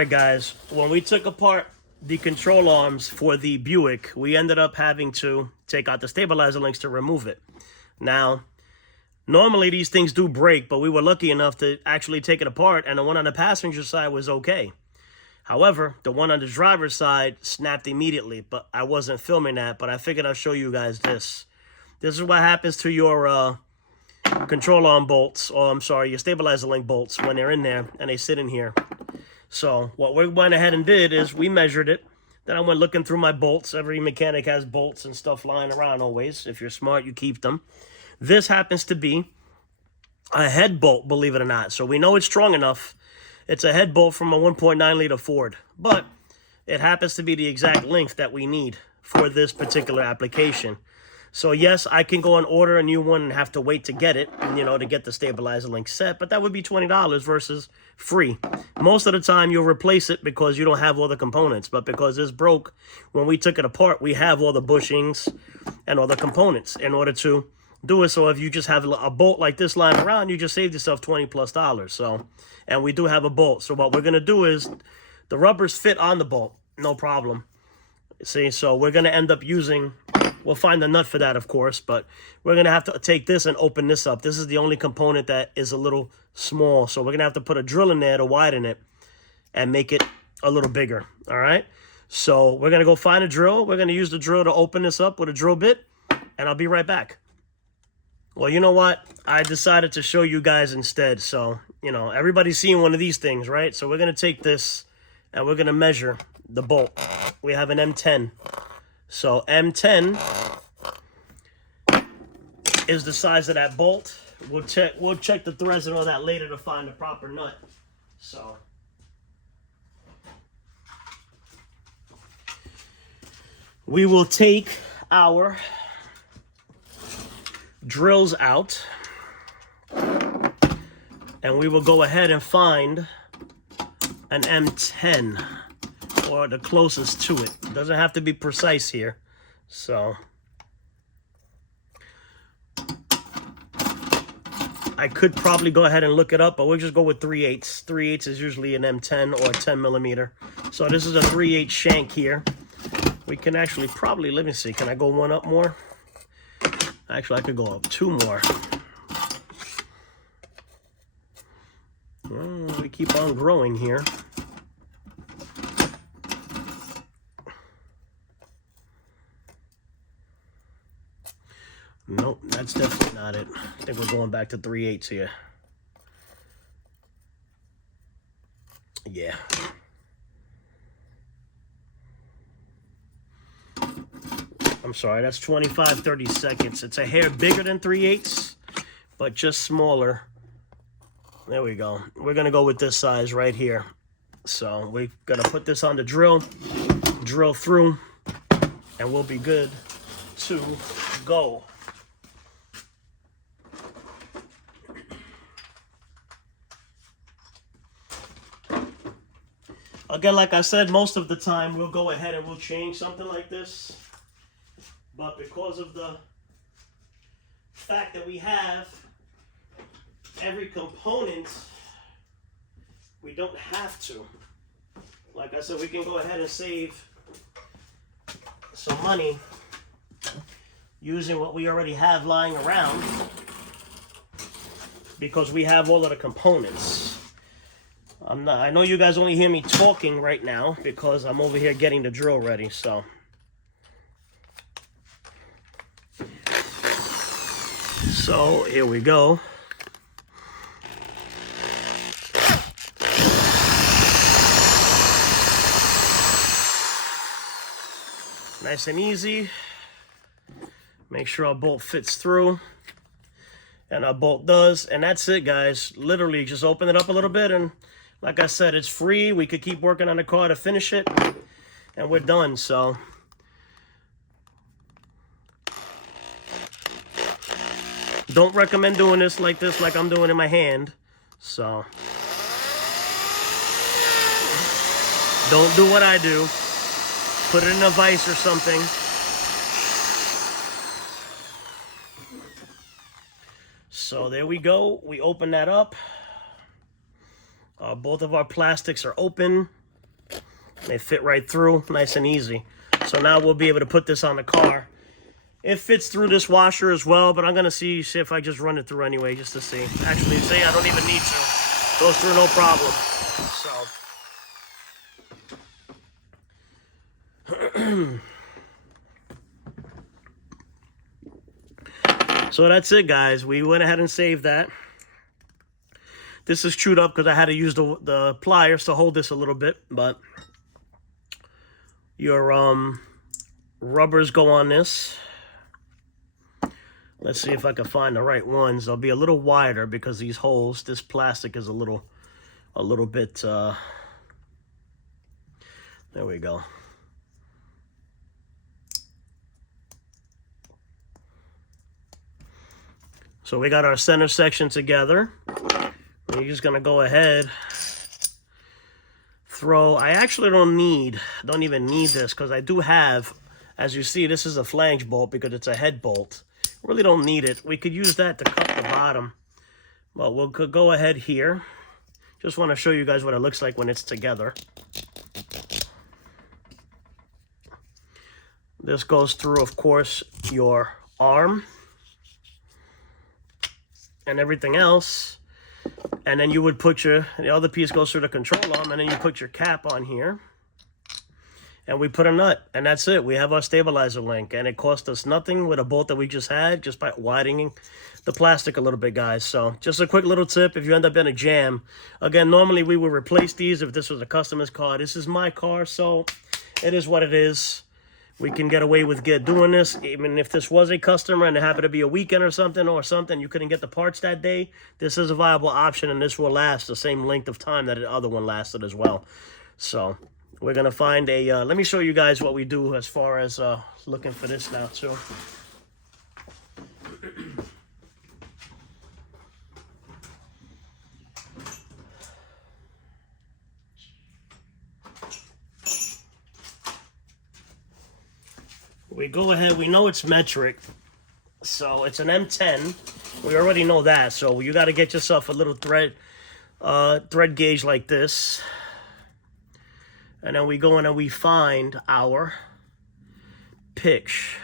right, guys. When we took apart the control arms for the Buick, we ended up having to take out the stabilizer links to remove it. Now, normally these things do break, but we were lucky enough to actually take it apart, and the one on the passenger side was okay. However, the one on the driver's side snapped immediately, but I wasn't filming that, but I figured I'll show you guys this. This is what happens to your control arm bolts, or I'm sorry, your stabilizer link bolts when they're in there and they sit in here. So what we went ahead and did is we measured it. Then I went looking through my bolts. Every mechanic has bolts and stuff lying around always. If you're smart, you keep them. This happens to be a head bolt, believe it or not. So we know it's strong enough. It's a head bolt from a 1.9 liter Ford, but it happens to be the exact length that we need for this particular application. So yes, I can go and order a new one and have to wait to get it, to get the stabilizer link set, but that would be $20 versus free. Most of the time you'll replace it because you don't have all the components, but because this broke, when we took it apart, we have all the bushings and all the components in order to do it. So if you just have a bolt like this lying around, you just saved yourself $20+. So, and we do have a bolt. So what we're going to do is the rubbers fit on the bolt, no problem. See, so we're going to end up using, we'll find the nut for that, of course, but we're going to have to take this and open this up. This is the only component that is a little small. So we're going to have to put a drill in there to widen it and make it a little bigger. All right. So we're going to go find a drill. We're going to use the drill to open this up with a drill bit, and I'll be right back. Well, you know what? I decided to show you guys instead. So, everybody's seen one of these things, right? So we're going to take this and we're going to measure the bolt. We have an M10. So M10 is the size of that bolt. We'll check the threads and all that later to find the proper nut. So we will take our drills out and we will go ahead and find an M10 or the closest to it. It doesn't have to be precise here. So I could probably go ahead and look it up, but we'll just go with 3/8. 3/8 is usually an M10 or 10 millimeter. So this is a 3/8 shank here. We can actually probably, let me see, can I go one up more? Actually, I could go up two more. Well, we keep on growing here. Nope, that's definitely not it. I think we're going back to 3/8 here. Yeah. I'm sorry, that's 25-30 seconds. It's a hair bigger than 3/8, but just smaller. There we go. We're going to go with this size right here. So we're going to put this on the drill through, and we'll be good to go. Again, like I said, most of the time we'll go ahead and we'll change something like this. But because of the fact that we have every component, we don't have to. Like I said, we can go ahead and save some money using what we already have lying around because we have all of the components. I know you guys only hear me talking right now because I'm over here getting the drill ready, so. So here we go. Nice and easy. Make sure our bolt fits through. And our bolt does. And that's it, guys. Literally just open it up a little bit, and like I said, it's free. We could keep working on the car to finish it, and we're done. So don't recommend doing this like I'm doing in my hand. So don't do what I do. Put it in a vise or something. So there we go. We open that up. Both of our plastics are open. They fit right through, nice and easy. So now we'll be able to put this on the car. It fits through this washer as well, but I'm going to see if I just run it through anyway, just to see. Actually, see, I don't even need to. Goes through no problem. So that's it, guys. We went ahead and saved that. This is chewed up because I had to use the pliers to hold this a little bit, but your rubbers go on this. Let's see if I can find the right ones. They'll be a little wider because these holes, this plastic is a little bit, there we go. So we got our center section together. We're just gonna go ahead, I actually don't even need this because I do have, as you see, this is a flange bolt because it's a head bolt. Really don't need it. We could use that to cut the bottom. But we'll go ahead here. Just want to show you guys what it looks like when it's together. This goes through, of course, your arm and everything else. And then you would put the other piece goes through the control arm, and then you put your cap on here. And we put a nut, and that's it. We have our stabilizer link, and it cost us nothing with a bolt that we just had, just by widening the plastic a little bit, guys. So just a quick little tip if you end up in a jam. Again, normally we would replace these if this was a customer's car. This is my car, so it is what it is. We can get away with doing this. Even if this was a customer and it happened to be a weekend or something, you couldn't get the parts that day, this is a viable option, and this will last the same length of time that the other one lasted as well. So we're going to find let me show you guys what we do as far as looking for this now, too. We go ahead, we know it's metric, so it's an M10. We already know that, so you got to get yourself a little thread gauge like this. And then we go in and we find our pitch.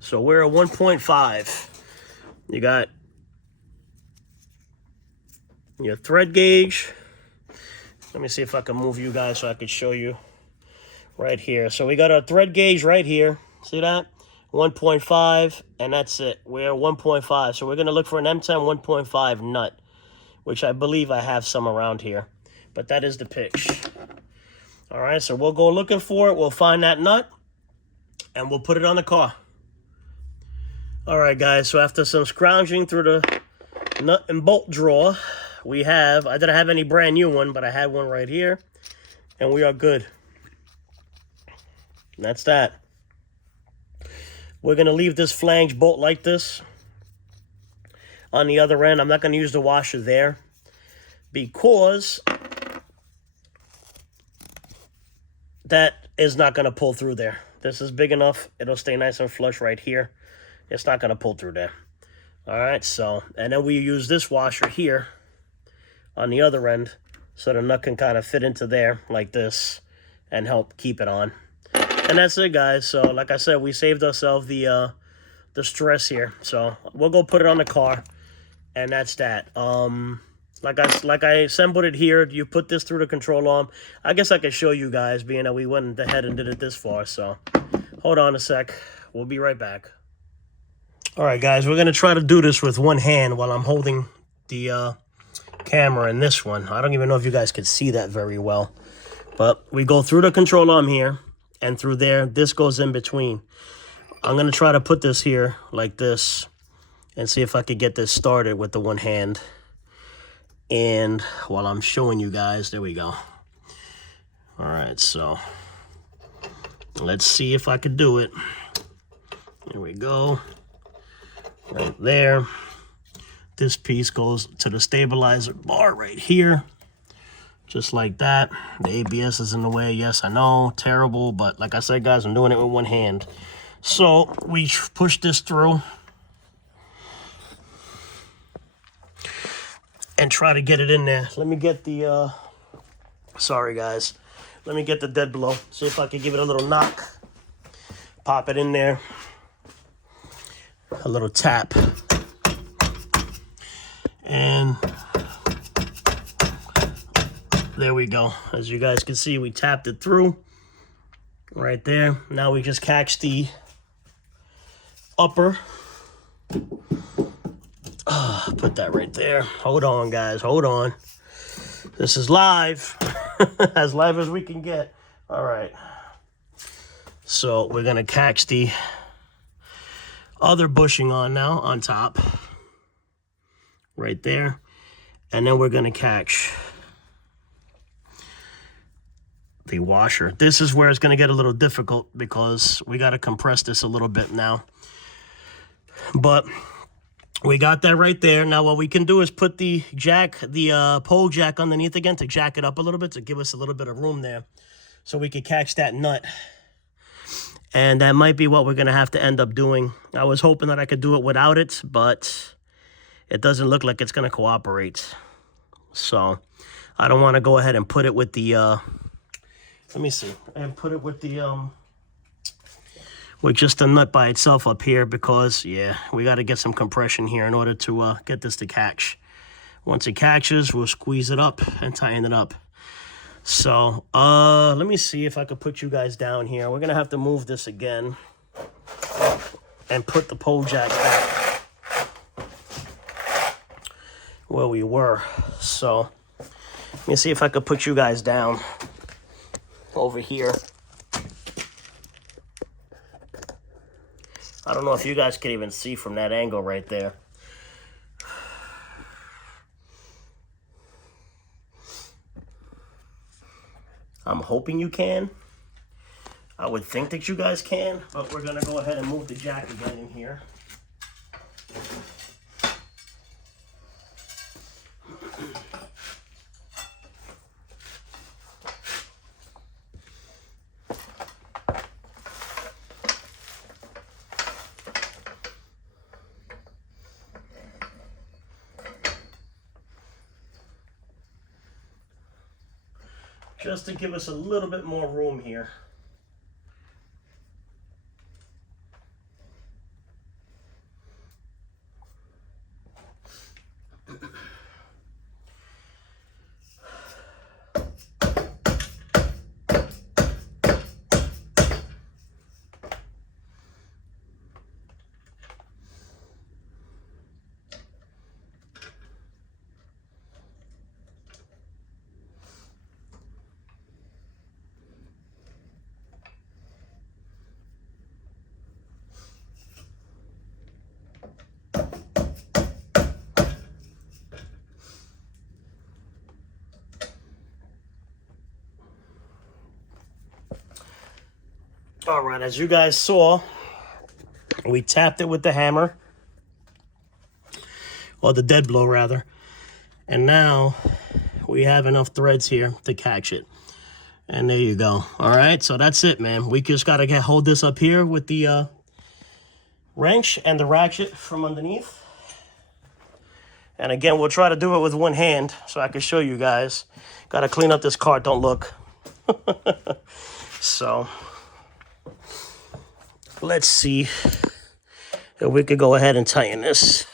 So we're at 1.5. You got your thread gauge. Let me see if I can move you guys so I can show you right here. So we got our thread gauge right here. See that? 1.5, and that's it. We're 1.5. So we're going to look for an M10 1.5 nut, which I believe I have some around here. But that is the pitch. All right, so we'll go looking for it. We'll find that nut, and we'll put it on the car. All right, guys, so after some scrounging through the nut and bolt drawer, I didn't have any brand new one, but I had one right here, and we are good. And that's that. We're going to leave this flange bolt like this on the other end. I'm not going to use the washer there because that is not going to pull through there. This is big enough. It'll stay nice and flush right here. It's not going to pull through there. All right, so, and then we use this washer here on the other end so the nut can kind of fit into there like this and help keep it on. And that's it, guys. So like I said, we saved ourselves the stress here. So we'll go put it on the car, and that's that. Like I assembled it here. You put this through the control arm. I guess I could show you guys, being that we went ahead and did it this far. So hold on a sec. We'll be right back. All right, guys, we're going to try to do this with one hand while I'm holding the camera in this one. I don't even know if you guys can see that very well. But we go through the control arm here and through there. This goes in between. I'm going to try to put this here like this and see if I could get this started with the one hand. And while I'm showing you guys, there we go. All right, so let's see if I could do it. There we go. Right there. This piece goes to the stabilizer bar right here. Just like that. The ABS is in the way. Yes, I know. Terrible. But like I said, guys, I'm doing it with one hand. So we push this through and try to get it in there. Let me get the, sorry guys. Let me get the dead blow. See if I can give it a little knock. Pop it in there. A little tap. And there we go. As you guys can see, we tapped it through right there. Now we just catch the upper. Put that right there. Hold on, guys. Hold on. This is live. As live as we can get. All right. So we're going to catch the other bushing on now on top. Right there. And then we're going to catch the washer. This is where it's going to get a little difficult because we got to compress this a little bit now. But we got that right there. Now what we can do is put the jack, the pole jack underneath again to jack it up a little bit to give us a little bit of room there so we could catch that nut. And that might be what we're going to have to end up doing. I was hoping that I could do it without it, but it doesn't look like it's going to cooperate. So I don't want to go ahead and put it with the, let me see, and put it with the, with just the nut by itself up here because, yeah, we got to get some compression here in order to get this to catch. Once it catches, we'll squeeze it up and tighten it up. So, let me see if I could put you guys down here. We're going to have to move this again and put the pole jack back where we were. So, let me see if I could put you guys down over here. I don't know if you guys can even see from that angle right there. I'm hoping you can. I would think that you guys can, but we're going to go ahead and move the jack again in here. Just to give us a little bit more room here. All right, as you guys saw, we tapped it with the hammer, or the dead blow rather, and now we have enough threads here to catch it. And there you go. All right, so that's it, man. We just got to hold this up here with the wrench and the ratchet from underneath. And again, we'll try to do it with one hand so I can show you guys. Got to clean up this cart, don't look. So let's see if we could go ahead and tighten this.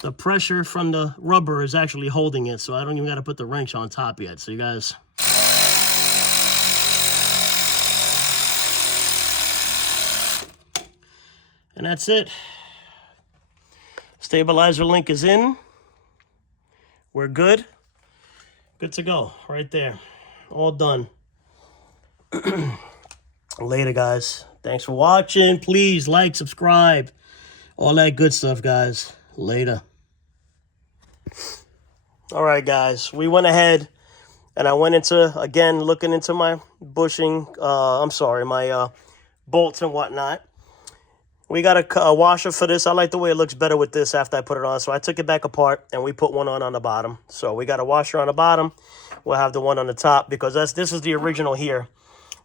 The pressure from the rubber is actually holding it, so I don't even got to put the wrench on top yet. So you guys... And that's it. Stabilizer link is in. We're good. Good to go. Right there. All done. Later, guys. Thanks for watching. Please like, subscribe. All that good stuff, guys. Later. All right, guys. We went ahead and I went into, again, looking into my bushing. My bolts and whatnot. We got a washer for this. I like the way it looks better with this after I put it on. So I took it back apart and we put one on the bottom. So we got a washer on the bottom. We'll have the one on the top because this is the original here.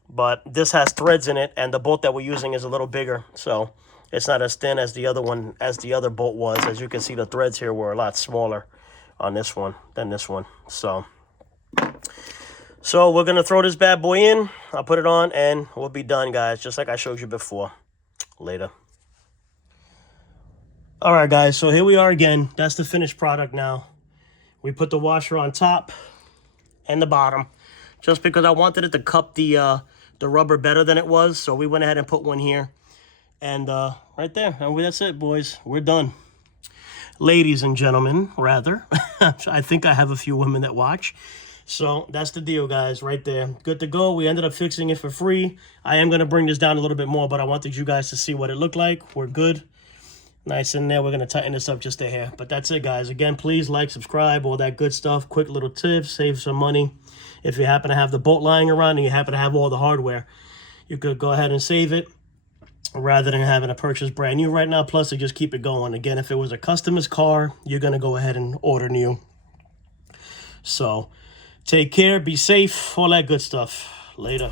but this has threads in it, and the bolt that we're using is a little bigger, so it's not as thin as the other one, as the other bolt was. As you can see, the threads here were a lot smaller on this one than this one. So we're gonna throw this bad boy in. I'll put it on and we'll be done, guys, just like I showed you before. Later. All right, guys, so here we are again. That's the finished product now. We put the washer on top and the bottom just because I wanted it to cup the rubber better than it was, so we went ahead and put one here. And right there, and that's it, boys. We're done. Ladies and gentlemen, rather. I think I have a few women that watch. So that's the deal, guys, right there. Good to go. We ended up fixing it for free. I am going to bring this down a little bit more, but I wanted you guys to see what it looked like. We're good. Nice in there. We're going to tighten this up just a hair. But that's it, guys. Again, please like, subscribe, all that good stuff. Quick little tips. Save some money. If you happen to have the bolt lying around and you happen to have all the hardware, you could go ahead and save it rather than having to purchase brand new right now. Plus, to just keep it going. Again, if it was a customer's car, you're going to go ahead and order new. So take care. Be safe. All that good stuff. Later.